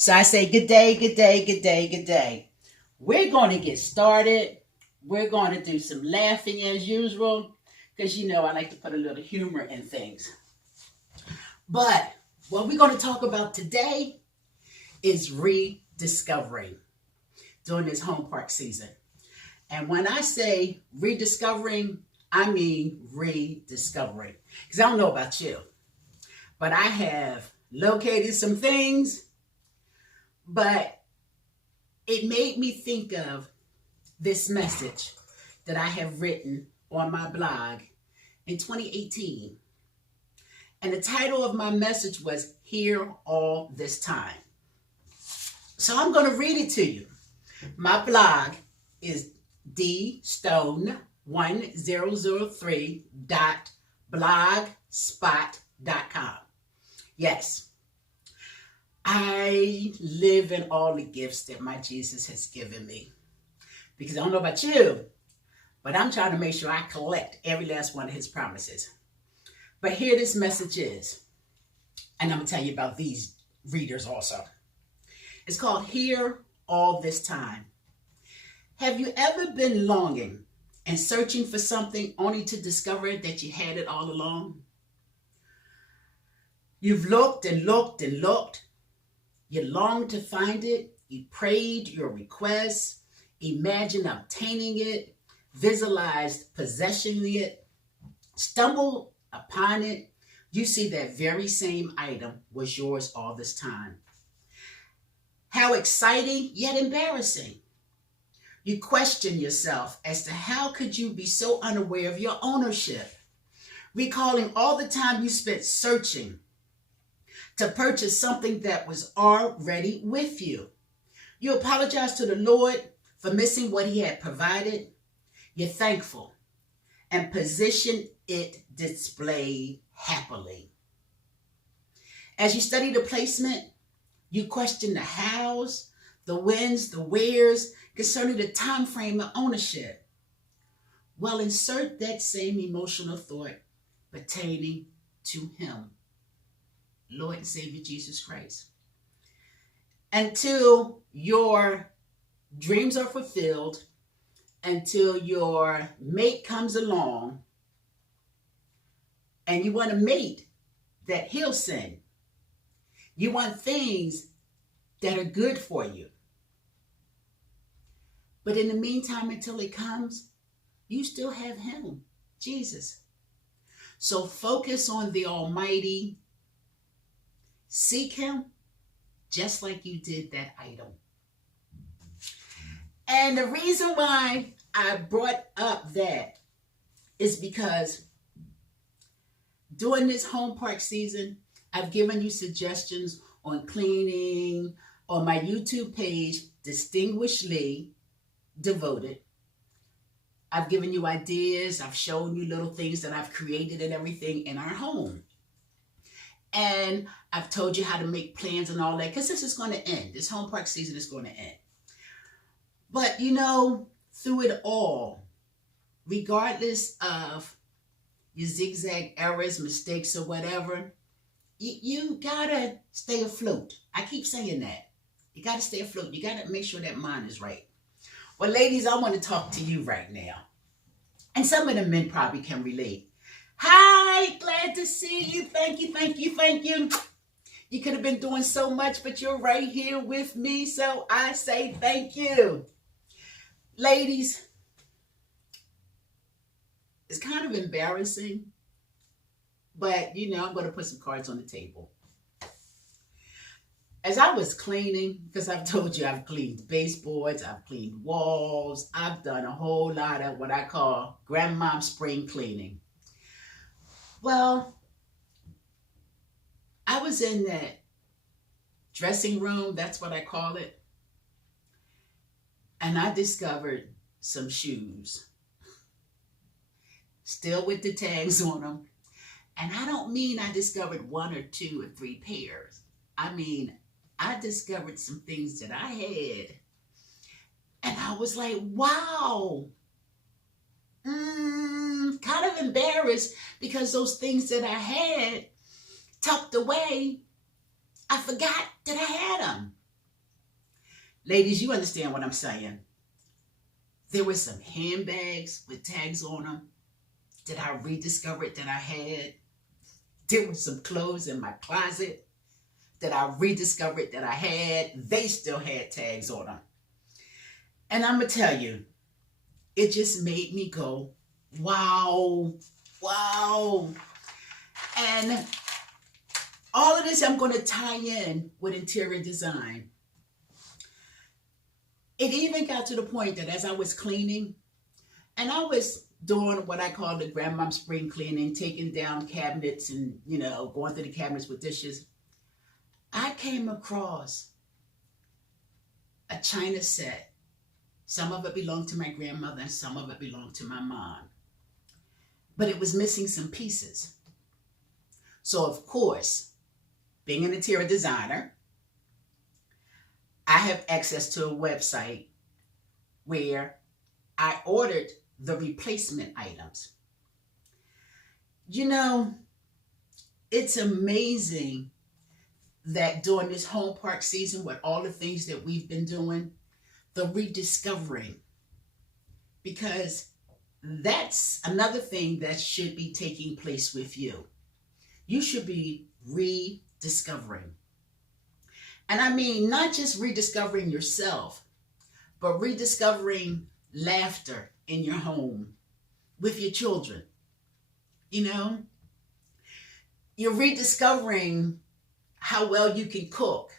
So I say good day, good day, good day, good day. We're going to get started. We're going to do some laughing as usual because I like to put a little humor in things. But what we're going to talk about today is rediscovering during this home park season. And when I say rediscovering, I mean rediscovering. Because I don't know about you, but I have located some things, but it made me think of this message that I have written on my blog in 2018. And the title of my message was Here All This Time. So I'm going to read it to you. My blog is dstone1003.blogspot.com. Yes, I live in all the gifts that my Jesus has given me. Because I don't know about you, but I'm trying to make sure I collect every last one of his promises. But here this message is, and I'm going to tell you about these readers also. It's called Here All This Time. Have you ever been longing and searching for something only to discover that you had it all along? You've looked and looked and looked. You longed to find it. You prayed your requests, imagined obtaining it, visualized possessing it, stumbled upon it. You see that very same item was yours all this time. How exciting, yet embarrassing. You question yourself as to how could you be so unaware of your ownership, recalling all the time you spent searching to purchase something that was already with you. You apologize to the Lord for missing what he had provided. You're thankful and position it displayed happily. As you study the placement, you question the hows, the whens, the wheres concerning the time frame of ownership. Well, insert that same emotional thought pertaining to him, Lord and Savior Jesus Christ. Until your dreams are fulfilled, until your mate comes along, and you want a mate that he'll send. You want things that are good for you. But in the meantime, until it comes, you still have him, Jesus. So focus on the Almighty. Seek him just like you did that item. And the reason why I brought up that is because during this home park season, I've given you suggestions on cleaning on my YouTube page, Distinguishedly Devoted. I've given you ideas. I've shown you little things that I've created and everything in our home. And I've told you how to make plans and all that, because this is going to end. This home park season is going to end. But, through it all, regardless of your zigzag errors, mistakes, or whatever, you got to stay afloat. I keep saying that. You got to stay afloat. You got to make sure that mind is right. Well, ladies, I want to talk to you right now. And some of the men probably can relate. Hi, glad to see you. Thank you, thank you, thank you. You could have been doing so much, but you're right here with me, so I say thank you. Ladies, it's kind of embarrassing, but, I'm going to put some cards on the table. As I was cleaning, because I've told you I've cleaned baseboards, I've cleaned walls, I've done a whole lot of what I call grandmom spring cleaning. Well, I was in that dressing room, that's what I call it, and I discovered some shoes, still with the tags on them. And I don't mean I discovered 1 or 2 or 3 pairs. I mean, I discovered some things that I had. And I was like, wow. Kind of embarrassed because those things that I had tucked away, I forgot that I had them. Ladies, you understand what I'm saying. There were some handbags with tags on them that I rediscovered that I had. There were some clothes in my closet that I rediscovered that I had. They still had tags on them. And I'm going to tell you, it just made me go, wow, wow. And all of this I'm going to tie in with interior design. It even got to the point that as I was cleaning, and I was doing what I call the grandmom spring cleaning, taking down cabinets and, going through the cabinets with dishes, I came across a china set. Some of it belonged to my grandmother and some of it belonged to my mom. But it was missing some pieces. So, of course, being an interior designer, I have access to a website where I ordered the replacement items. It's amazing that during this home park season, with all the things that we've been doing, the rediscovering, because that's another thing that should be taking place with you. You should be rediscovering. And I mean, not just rediscovering yourself, but rediscovering laughter in your home with your children. You're rediscovering how well you can cook.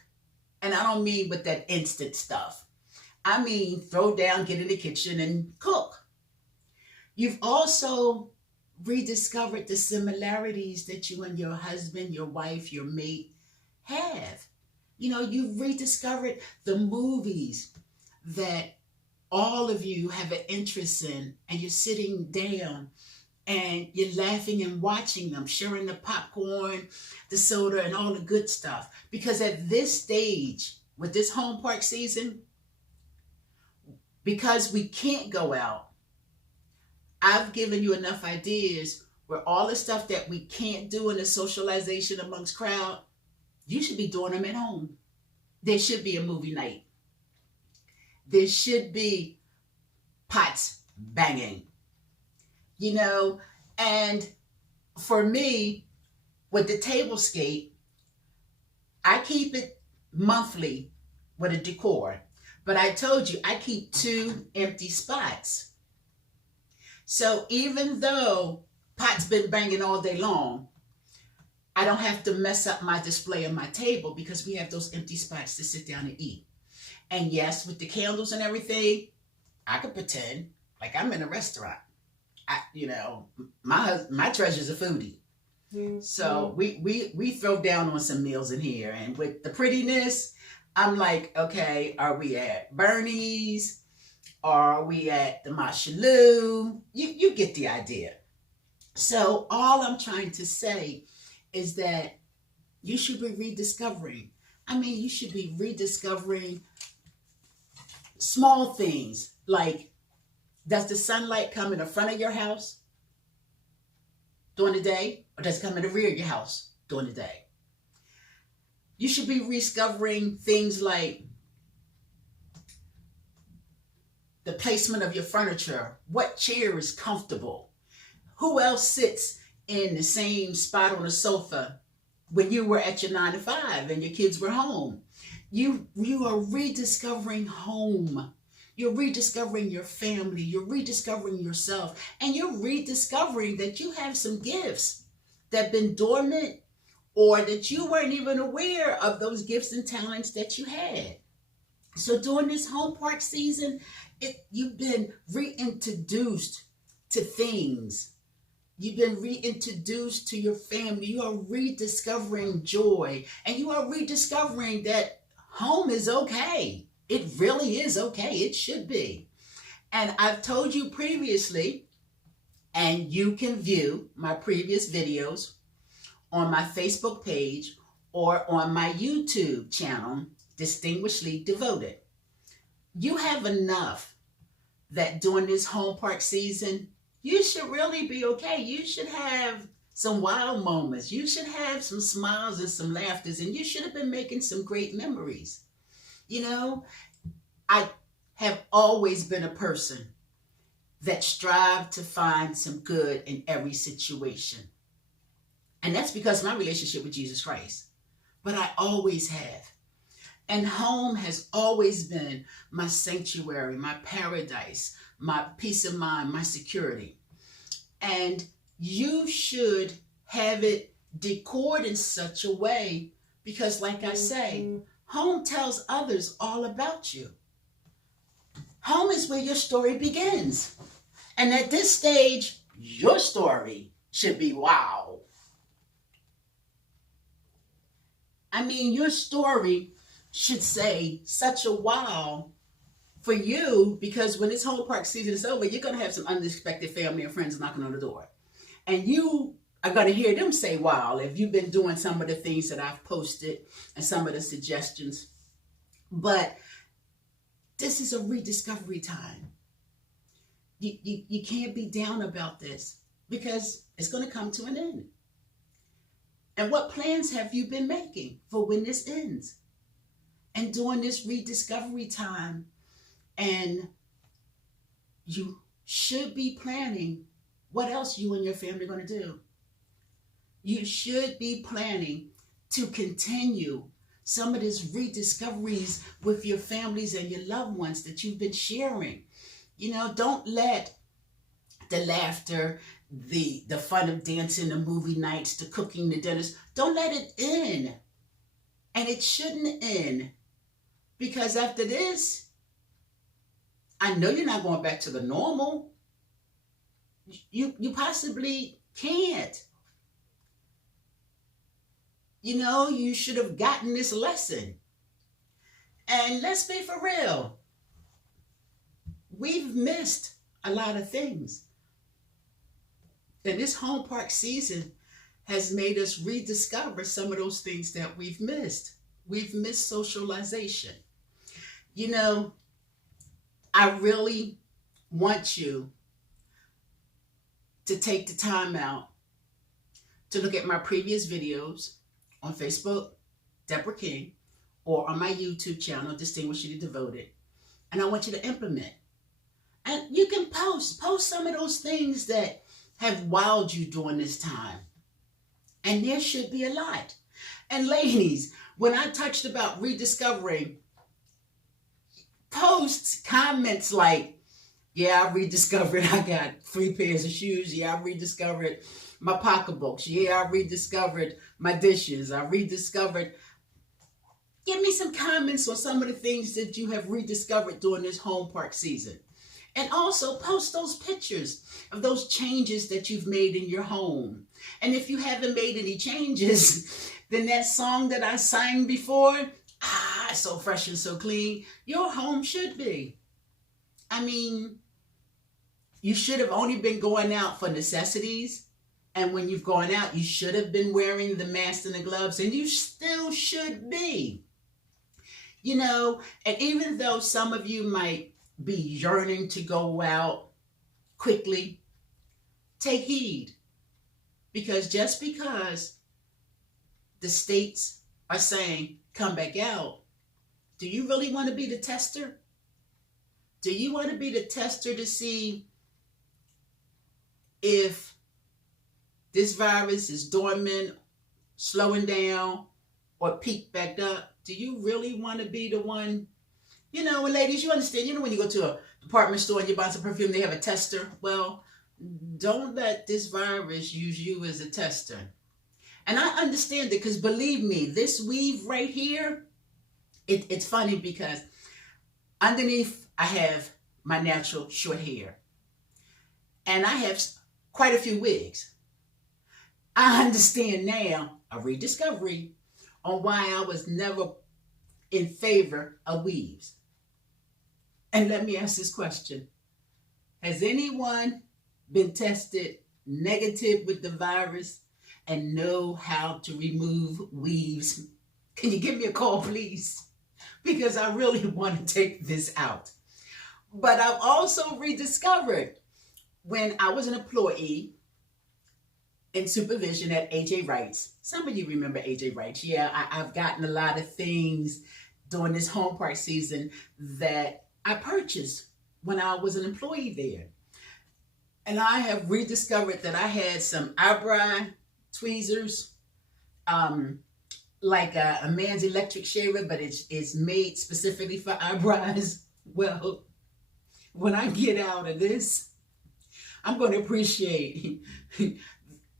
And I don't mean with that instant stuff. I mean, throw down, get in the kitchen and cook. You've also rediscovered the similarities that you and your husband, your wife, your mate have. You've rediscovered the movies that all of you have an interest in, and you're sitting down and you're laughing and watching them, sharing the popcorn, the soda, and all the good stuff. Because at this stage, with this home park season, because we can't go out, I've given you enough ideas where all the stuff that we can't do in the socialization amongst crowd, you should be doing them at home. There should be a movie night. There should be pots banging, and for me, with the tablescape, I keep it monthly with a decor, but I told you I keep 2 empty spots. So even though pots been banging all day long, I don't have to mess up my display on my table because we have those empty spots to sit down and eat. And yes, with the candles and everything, I could pretend like I'm in a restaurant. My treasure's a foodie. Mm-hmm. So we throw down on some meals in here. And with the prettiness, I'm like, okay, are we at Bernie's? Are we at the Machalou? You get the idea. So all I'm trying to say is that you should be rediscovering. You should be rediscovering small things like, does the sunlight come in the front of your house during the day, or does it come in the rear of your house during the day? You should be rediscovering things like the placement of your furniture. What chair is comfortable? Who else sits in the same spot on the sofa when you were at your 9 to 5 and your kids were home? You are rediscovering home. You're rediscovering your family. You're rediscovering yourself. And you're rediscovering that you have some gifts that have been dormant, or that you weren't even aware of those gifts and talents that you had. So during this home park season, you've been reintroduced to things. You've been reintroduced to your family. You are rediscovering joy. And you are rediscovering that home is okay. It really is okay. It should be. And I've told you previously, and you can view my previous videos on my Facebook page or on my YouTube channel, Distinguishedly Devoted. You have enough that during this home park season, you should really be okay. You should have some wild moments. You should have some smiles and some laughters, and you should have been making some great memories. I have always been a person that strived to find some good in every situation. And that's because of my relationship with Jesus Christ. But I always have. And home has always been my sanctuary, my paradise, my peace of mind, my security. And you should have it decored in such a way because, like I say, home tells others all about you. Home is where your story begins. And at this stage, your story should be wow. I mean, your story should say such a wow for you, because when this whole park season is over, you're going to have some unexpected family and friends knocking on the door. And you are going to hear them say wow if you've been doing some of the things that I've posted and some of the suggestions. But this is a rediscovery time. You can't be down about this because it's going to come to an end. And what plans have you been making for when this ends? And during this rediscovery time, and you should be planning what else you and your family are going to do. You should be planning to continue some of these rediscoveries with your families and your loved ones that you've been sharing. You know, don't let the laughter, the fun of dancing, the movie nights, the cooking, the dinners, don't let it end. And it shouldn't end. Because after this, I know you're not going back to the normal. You possibly can't. You know, you should have gotten this lesson. And let's be for real. We've missed a lot of things. And this home park season has made us rediscover some of those things that we've missed. We've missed socialization. You know, I really want you to take the time out to look at my previous videos on Facebook, Deborah King, or on my YouTube channel, Distinguishedly Devoted. And I want you to implement. And you can post some of those things that have wowed you during this time. And there should be a lot. And ladies, when I touched about rediscovering, posts, comments like, yeah, I rediscovered I got 3 pairs of shoes. Yeah, I rediscovered my pocketbooks. Yeah, I rediscovered my dishes. I rediscovered. Give me some comments on some of the things that you have rediscovered during this home park season. And also post those pictures of those changes that you've made in your home. And if you haven't made any changes, then that song that I sang before, so fresh and so clean, your home should be. I mean, you should have only been going out for necessities. And when you've gone out, you should have been wearing the mask and the gloves, and you still should be. You know, and even though some of you might be yearning to go out quickly, take heed. Because just because the states are saying, come back out, do you really want to be the tester? Do you want to be the tester to see if this virus is dormant, slowing down, or peaked back up? Do you really want to be the one? You know, and ladies, you understand, you know, when you go to a department store and you buy some perfume, they have a tester. Well, don't let this virus use you as a tester. And I understand it because, believe me, this weave right here, it's funny because underneath I have my natural short hair. And I have quite a few wigs. I understand now a rediscovery on why I was never in favor of weaves. And let me ask this question. Has anyone been tested negative with the virus and know how to remove weaves? Can you give me a call, please? Because I really want to take this out. But I've also rediscovered when I was an employee in supervision at AJ Wright's. Some of you remember AJ Wright's. Yeah, I've gotten a lot of things during this home park season that I purchased when I was an employee there. And I have rediscovered that I had some eyebrow tweezers, like a man's electric shaver, but it's made specifically for eyebrows. Well, when I get out of this, I'm going to appreciate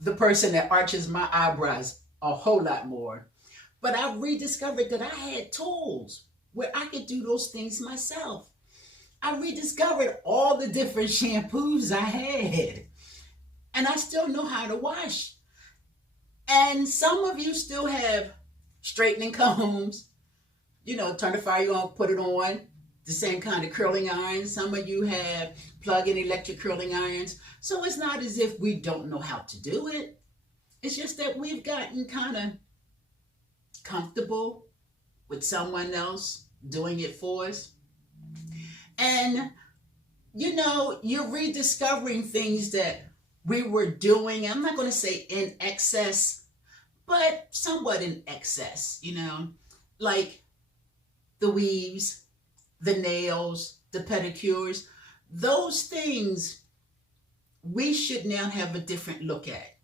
the person that arches my eyebrows a whole lot more. But I rediscovered that I had tools where I could do those things myself. I rediscovered all the different shampoos I had. And I still know how to wash. And some of you still have straightening combs. You know, turn the fire on, put it on. The same kind of curling irons. Some of you have plug-in electric curling irons. So it's not as if we don't know how to do it. It's just that we've gotten kind of comfortable with someone else doing it for us. And, you know, you're rediscovering things that we were doing. I'm not going to say in excess, but somewhat in excess, you know, like the weaves, the nails, the pedicures, those things we should now have a different look at.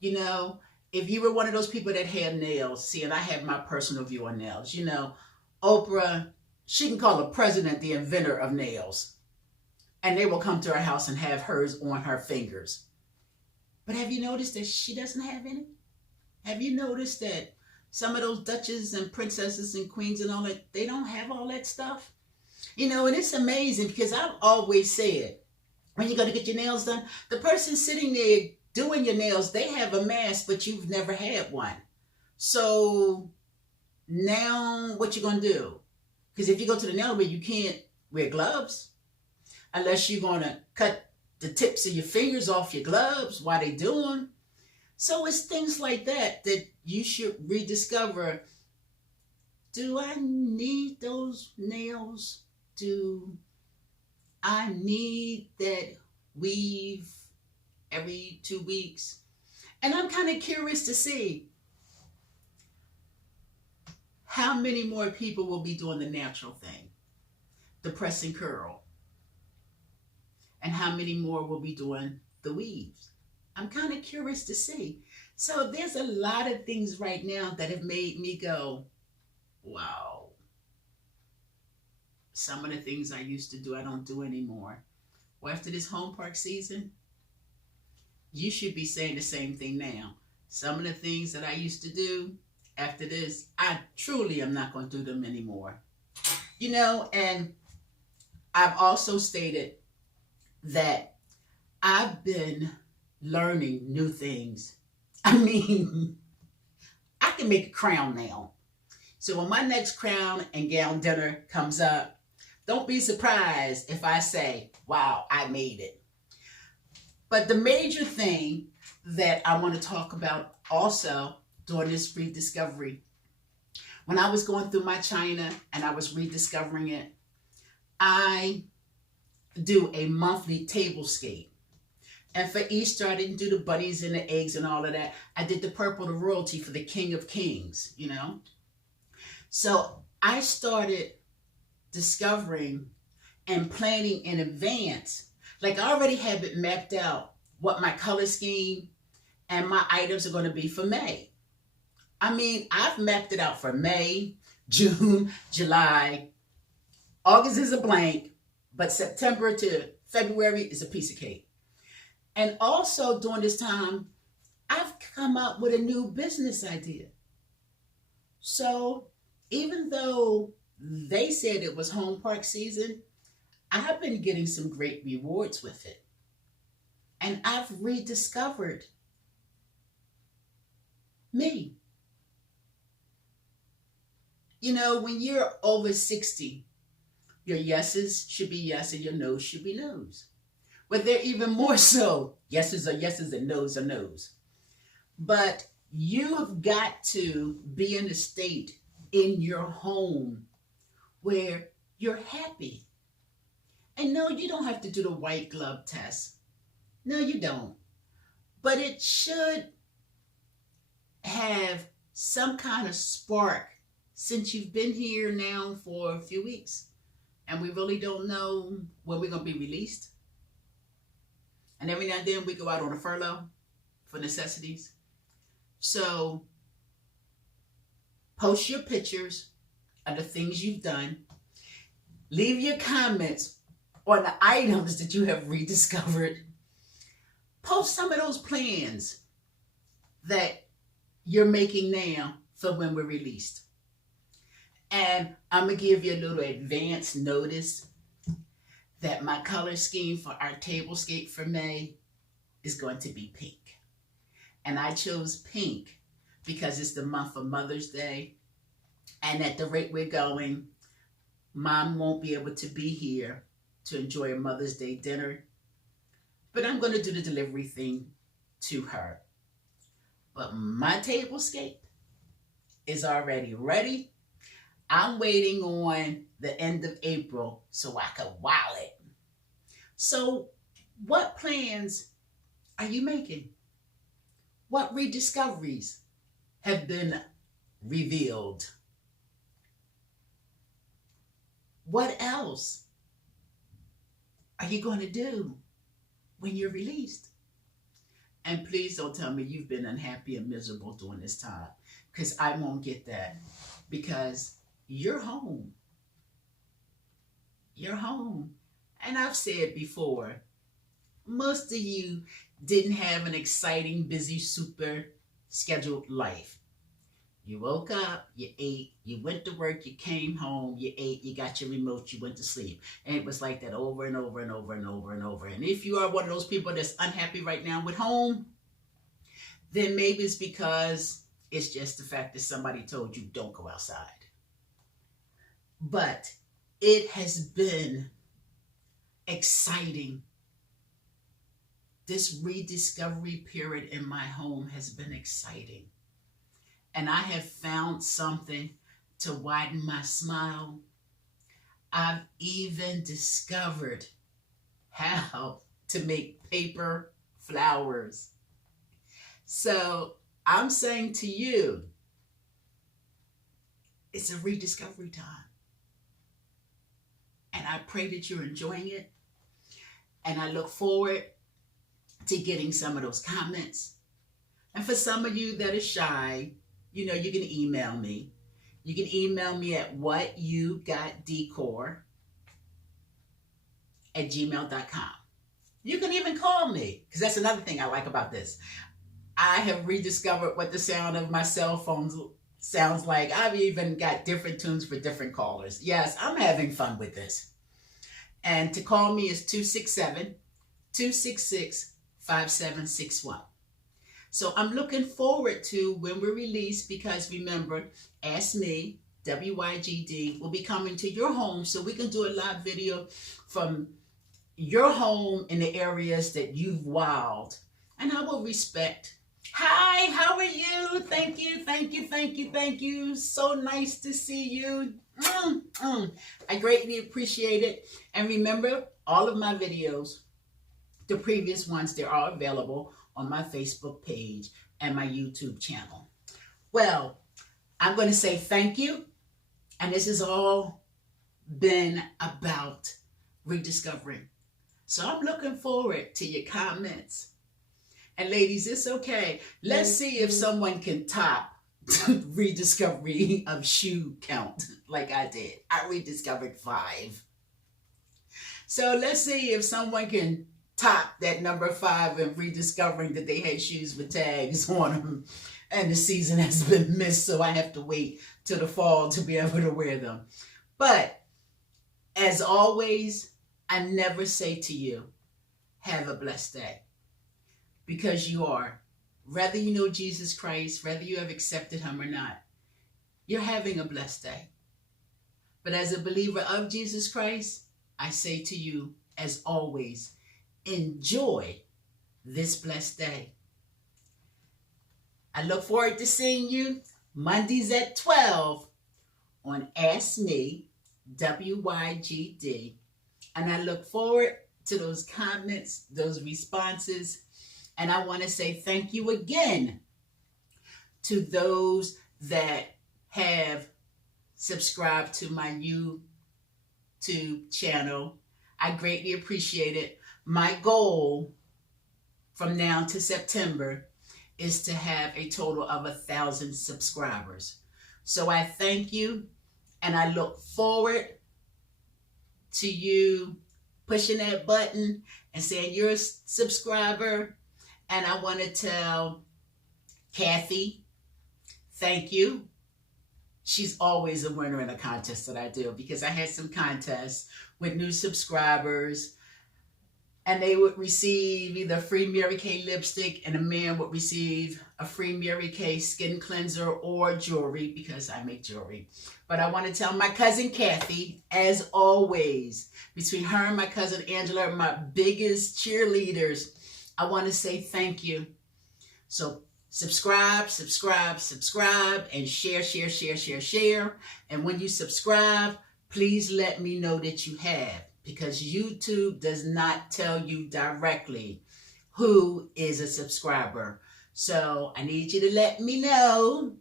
You know, if you were one of those people that had nails, see, and I have my personal view on nails, you know, Oprah, she can call the president the inventor of nails. And they will come to her house and have hers on her fingers. But have you noticed that she doesn't have any? Have you noticed that some of those duchesses and princesses and queens and all that, they don't have all that stuff? You know, and it's amazing because I've always said, when you go to get your nails done, the person sitting there doing your nails, they have a mask, but you've never had one. So now what you going to do? Because if you go to the nail bar, you can't wear gloves unless you're going to cut the tips of your fingers off your gloves while they do them. So it's things like that that you should rediscover. Do I need those nails? Do I need that weave every 2 weeks? And I'm kind of curious to see how many more people will be doing the natural thing, the press and curl, and how many more will be doing the weaves. I'm kind of curious to see. So there's a lot of things right now that have made me go, wow. Some of the things I used to do, I don't do anymore. Well, after this home park season, you should be saying the same thing now. Some of the things that I used to do, after this, I truly am not going to do them anymore. You know, and I've also stated that I've been learning new things. I mean, I can make a crown now. So when my next crown and gown dinner comes up, don't be surprised if I say, wow, I made it. But the major thing that I want to talk about also during this rediscovery, when I was going through my china and I was rediscovering it, I do a monthly tablescape. And for Easter, I didn't do the bunnies and the eggs and all of that. I did the purple, the royalty for the King of Kings, you know. So I started discovering and planning in advance. Like I already have it mapped out what my color scheme and my items are going to be for May. I mean, I've mapped it out for May, June, July. August is a blank, but September to February is a piece of cake. And also during this time, I've come up with a new business idea. So even though they said it was home park season, I've been getting some great rewards with it. And I've rediscovered me. You know, when you're over 60, your yeses should be yes and your no's should be no's. But they're even more so. Yeses are yeses and no's are no's. But you have got to be in a state in your home where you're happy. And no, you don't have to do the white glove test. No, you don't. But it should have some kind of spark since you've been here now for a few weeks, and we really don't know when we're going to be released. And every now and then we go out on a furlough for necessities. So post your pictures of the things you've done. Leave your comments on the items that you have rediscovered. Post some of those plans that you're making now for when we're released. And I'm going to give you a little advance notice that my color scheme for our tablescape for May is going to be pink. And I chose pink because it's the month of Mother's Day. And at the rate we're going, Mom won't be able to be here to enjoy a Mother's Day dinner. But I'm going to do the delivery thing to her. But my tablescape is already ready. I'm waiting on the end of April so I can wow it. So what plans are you making? What rediscoveries have been revealed? What else are you going to do when you're released? And please don't tell me you've been unhappy and miserable during this time, because I won't get that, because you're home. You're home. And I've said before, most of you didn't have an exciting, busy, super scheduled life. You woke up, you ate, you went to work, you came home, you ate, you got your remote, you went to sleep. And it was like that over and over and over and over and over. And if you are one of those people that's unhappy right now with home, then maybe it's because it's just the fact that somebody told you don't go outside. But it has been exciting. This rediscovery period in my home has been exciting. And I have found something to widen my smile. I've even discovered how to make paper flowers. So I'm saying to you, it's a rediscovery time. And I pray that you're enjoying it. And I look forward to getting some of those comments. And for some of you that are shy, you know, you can email me. You can email me at whatyougotdecor@gmail.com. You can even call me, because that's another thing I like about this. I have rediscovered what the sound of my cell phone sounds like. I've even got different tunes for different callers. Yes, I'm having fun with this. And to call me is 267-266-5761. So I'm looking forward to when we're released, because remember, Ask Me, WYGD, will be coming to your home so we can do a live video from your home in the areas that you've wowed. And I will respect. Hi, how are you? Thank you, thank you, thank you, thank you. So nice to see you. I greatly appreciate it. And remember, all of my videos, the previous ones, they're all available on my Facebook page and my YouTube channel. Well, I'm going to say thank you. And this has all been about rediscovering. So I'm looking forward to your comments. And ladies, it's okay. Let's see if someone can top rediscovery of shoe count like I did. I rediscovered 5. So let's see if someone can top that number 5 and rediscovering that they had shoes with tags on them and the season has been missed, so I have to wait till the fall to be able to wear them. But as always, I never say to you, have a blessed day, because you are. Whether you know Jesus Christ, whether you have accepted him or not, you're having a blessed day. But as a believer of Jesus Christ, I say to you, as always, enjoy this blessed day. I look forward to seeing you Mondays at 12 on Ask Me, WYGD. And I look forward to those comments, those responses. And I want to say thank you again to those that have subscribe to my YouTube channel. I greatly appreciate it. My goal from now to September is to have a total of 1,000 subscribers. So I thank you, and I look forward to you pushing that button and saying you're a subscriber. And I want to tell Kathy, thank you. She's always a winner in a contest that I do, because I had some contests with new subscribers, and they would receive either a free Mary Kay lipstick, and a man would receive a free Mary Kay skin cleanser or jewelry, because I make jewelry. But I want to tell my cousin Kathy, as always, between her and my cousin Angela, my biggest cheerleaders, I want to say thank you. So subscribe, subscribe, subscribe, and share, share, share, share, share. And when you subscribe, please let me know that you have, because YouTube does not tell you directly who is a subscriber. So I need you to let me know.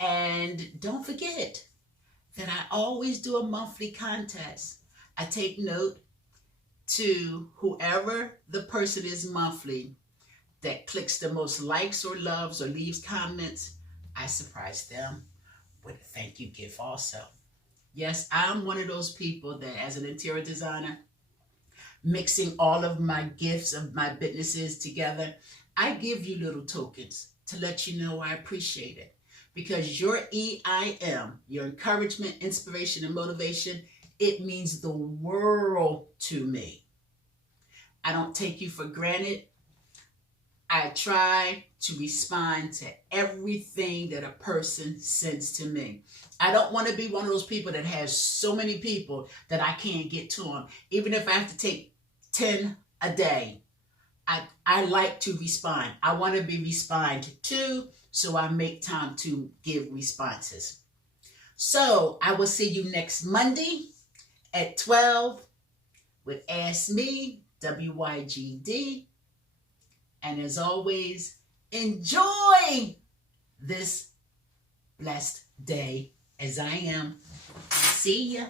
And don't forget that I always do a monthly contest. I take note to whoever the person is monthly that clicks the most likes or loves or leaves comments. I surprise them with a thank you gift also. Yes, I'm one of those people that, as an interior designer, mixing all of my gifts of my businesses together, I give you little tokens to let you know I appreciate it. Because your EIM, your encouragement, inspiration, and motivation, it means the world to me. I don't take you for granted. I try to respond to everything that a person sends to me. I don't want to be one of those people that has so many people that I can't get to them. Even if I have to take 10 a day, I like to respond. I want to be responded to, so I make time to give responses. So I will see you next Monday at 12 with Ask Me WYGD. And as always, enjoy this blessed day as I am. See ya.